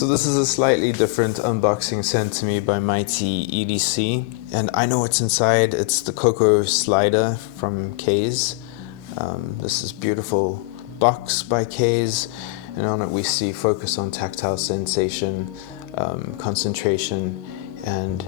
So this is a slightly different unboxing sent to me by MightyEDC, and I know what's inside. It's the COCO Slider from KAIZ. This is beautiful box by KAIZ, and on it we see focus on tactile sensation, concentration, and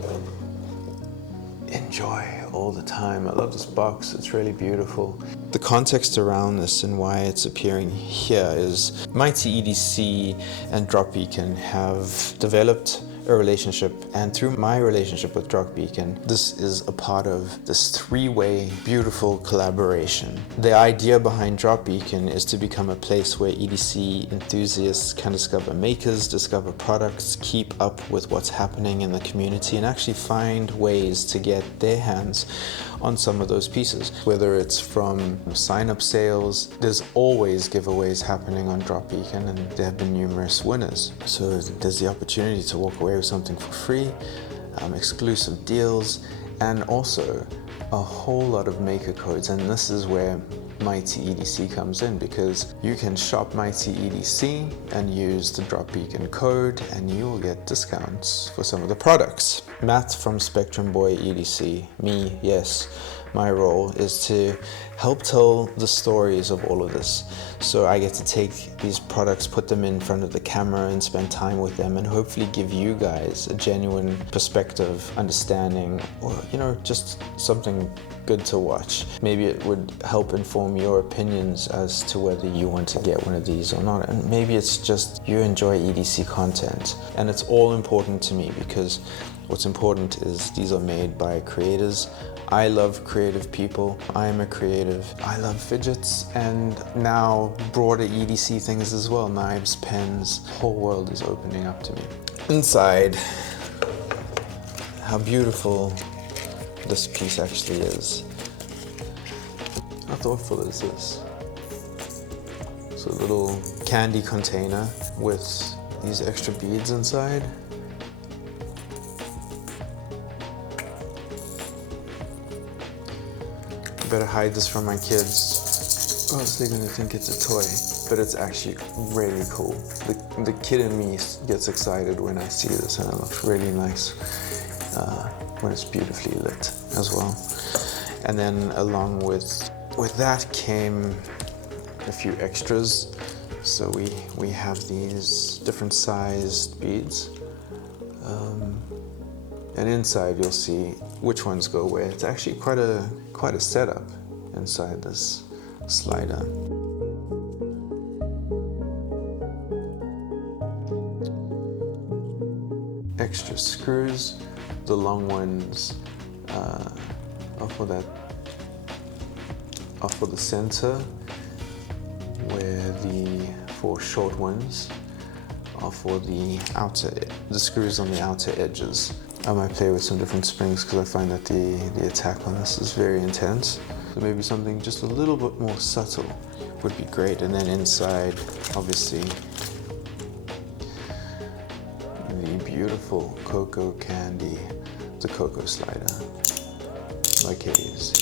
enjoy all the time. I love this box, it's really beautiful. The context around this and why it's appearing here is MightyEDC and Beacon have developed a relationship, and through my relationship with Beacon, this is a part of this three-way beautiful collaboration. The idea behind Beacon is to become a place where EDC enthusiasts can discover makers, discover products, keep up with what's happening in the community, and actually find ways to get their hands on some of those pieces. Whether it's from sign-up sales, there's always giveaways happening on Beacon, and there have been numerous winners. So there's the opportunity to walk away with something for free, exclusive deals, and also a whole lot of maker codes. And this is where MightyEDC comes in, because you can shop MightyEDC and use the Beacon code and you will get discounts for some of the products. Matt from Spectrum Boy EDC, me, yes, my role is to help tell the stories of all of this. So I get to take these products, put them in front of the camera and spend time with them, and hopefully give you guys a genuine perspective, understanding, or just something good to watch. Maybe it would help inform your opinions as to whether you want to get one of these or not. And maybe it's just you enjoy EDC content, and it's all important to me, because what's important is these are made by creators. I love creative people. I am a creative. I love fidgets, and now broader EDC things as well. Knives, pens, the whole world is opening up to me. Inside, how beautiful this piece actually is. How thoughtful is this? It's a little candy container with these extra beads inside. Better hide this from my kids, or else they're gonna think it's a toy. But it's actually really cool. The kid in me gets excited when I see this, and it looks really nice when it's beautifully lit as well. And then along with that came a few extras. So we have these different sized beads. And inside you'll see which ones go where. It's actually quite a setup inside this slider. Extra screws. The long ones are for the center, where the 4 short ones are for the screws on the outer edges. I might play with some different springs, because I find that the attack on this is very intense. So maybe something just a little bit more subtle would be great. And then inside, obviously, the beautiful COCO Candy, the COCO Slider by KAIZ.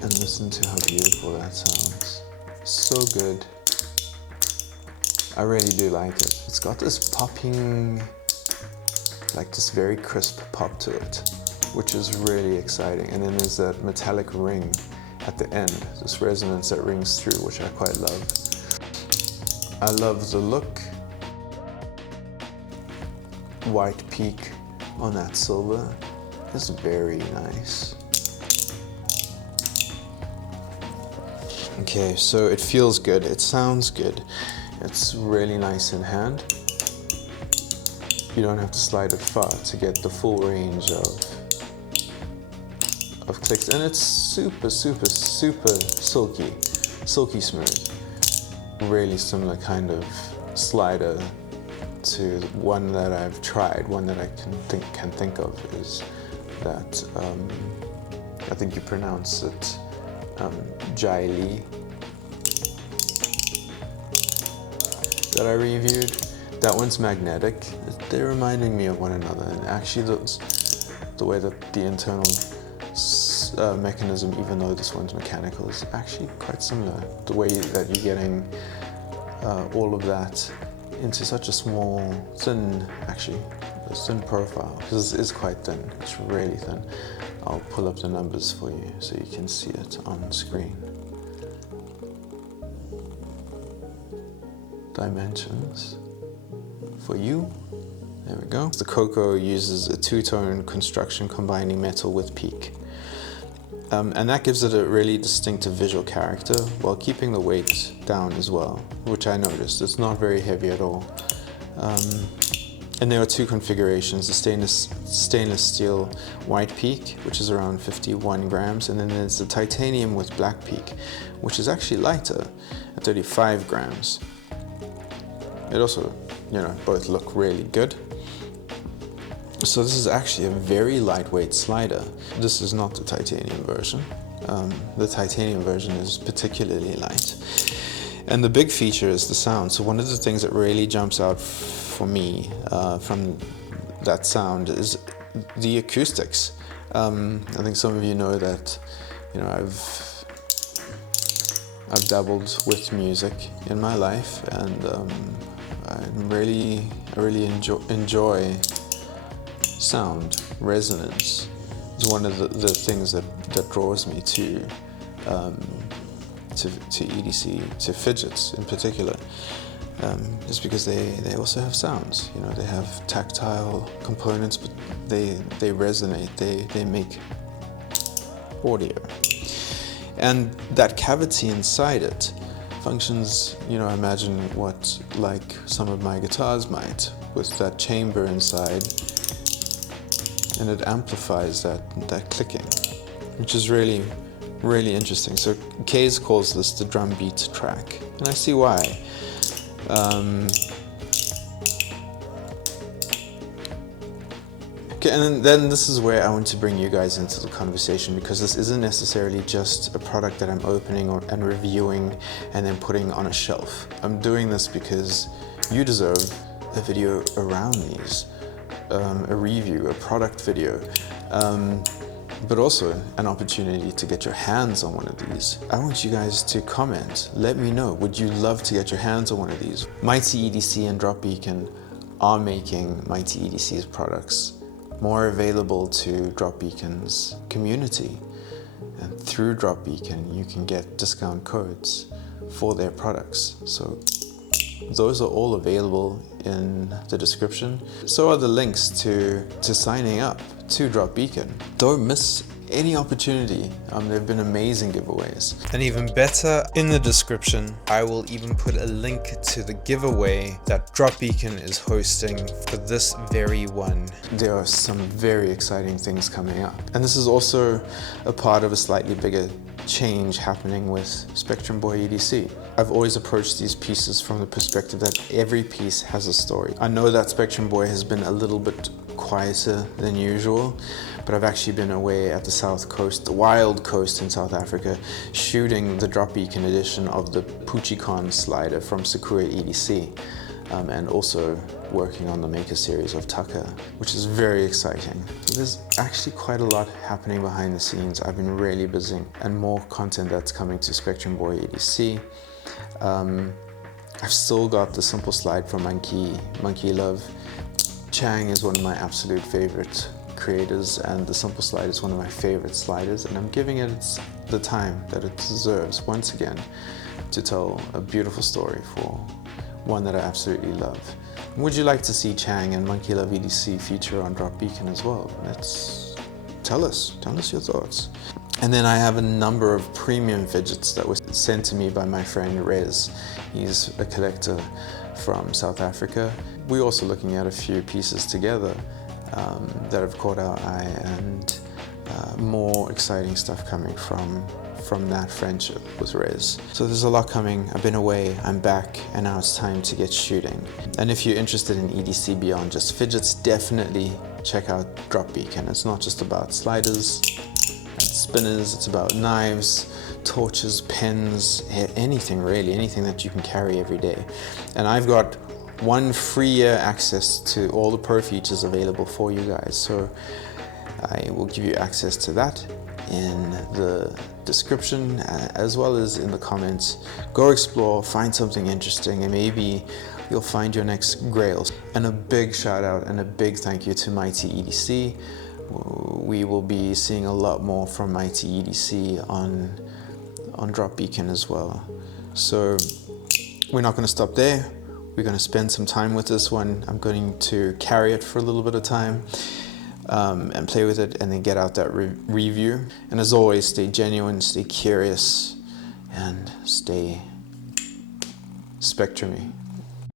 And listen to how beautiful that sounds. So good. I really do like it. It's got this popping, like this very crisp pop to it, which is really exciting. And then there's that metallic ring at the end, this resonance that rings through, which I quite love. I love the look. White peak on that silver is very nice. Okay, so it feels good, it sounds good. It's really nice in hand. You don't have to slide it far to get the full range of clicks, and it's super silky smooth. Really similar kind of slider to one that I've tried. One that I can think of is that I think you pronounce it Jai that I reviewed. That one's magnetic. They're reminding me of one another, and actually the way that the internal mechanism, even though this one's mechanical, is actually quite similar. The way that you're getting all of that into such a small, thin profile, because it is quite thin, it's really thin. I'll pull up the numbers for you so you can see it on screen. Dimensions for you. There we go. The COCO uses a two-tone construction combining metal with peak. And that gives it a really distinctive visual character while keeping the weight down as well, which I noticed. It's not very heavy at all. And there are two configurations, the stainless steel white peak, which is around 51 grams, and then there's the titanium with black peak, which is actually lighter at 35 grams. It also, both look really good. So this is actually a very lightweight slider. This is not the titanium version. The titanium version is particularly light. And the big feature is the sound. So one of the things that really jumps out for me from that sound is the acoustics. I think some of you know that, I've dabbled with music in my life, and I really enjoy sound. Resonance is one of the things that draws me to EDC, to fidgets in particular, just because they also have sounds. They have tactile components, but they resonate, they make audio. And that cavity inside it functions, imagine what like some of my guitars might, with that chamber inside, and it amplifies that clicking, which is really interesting. So KAIZ calls this the drum beat track, and I see why. Okay, and then this is where I want to bring you guys into the conversation, because this isn't necessarily just a product that I'm opening and reviewing and then putting on a shelf. I'm doing this because you deserve a video around these, a review, a product video, but also an opportunity to get your hands on one of these. I want you guys to comment. Let me know, would you love to get your hands on one of these? MightyEDC and Drop Beacon are making MightyEDC's products more available to Drop Beacon's community. And through Drop Beacon, you can get discount codes for their products. So those are all available in the description. So are the links to signing up to Drop Beacon. Don't miss any opportunity. There have been amazing giveaways. And even better, in the description, I will even put a link to the giveaway that Drop Beacon is hosting for this very one. There are some very exciting things coming up. And this is also a part of a slightly bigger change happening with Spectrum Boy EDC. I've always approached these pieces from the perspective that every piece has a story. I know that Spectrum Boy has been a little bit quieter than usual, but I've actually been away at the south coast, the wild coast in South Africa, shooting the Drop Beacon edition of the Candy Slider from COCO EDC, and also working on the Maker series of Tucker, which is very exciting. So there's actually quite a lot happening behind the scenes. I've been really busy, and more content that's coming to Spectrum Boy EDC. I've still got the simple slide from Monkey Love. Chang is one of my absolute favorite creators, and the simple slide is one of my favorite sliders, and I'm giving it the time that it deserves once again to tell a beautiful story for one that I absolutely love. Would you like to see Chang and Monkey Love EDC feature on Drop Beacon as well? Tell us your thoughts. And then I have a number of premium fidgets that were sent to me by my friend Rez. He's a collector from South Africa. We're also looking at a few pieces together that have caught our eye, and more exciting stuff coming from that friendship with Rez. So there's a lot coming. I've been away, I'm back, and now it's time to get shooting. And if you're interested in EDC beyond just fidgets, definitely check out Drop Beacon. It's not just about sliders, spinners, it's about knives, torches, pens, anything really, anything that you can carry every day. And I've got 1 free year access to all the pro features available for you guys. So I will give you access to that in the description as well as in the comments. Go explore, find something interesting, and maybe you'll find your next grails. And a big shout out and a big thank you to Mighty EDC. We will be seeing a lot more from Mighty EDC on Drop Beacon as well. So we're not going to stop there. We're going to spend some time with this one. I'm going to carry it for a little bit of time and play with it, and then get out that review. And as always, stay genuine, stay curious, and stay spectrumy.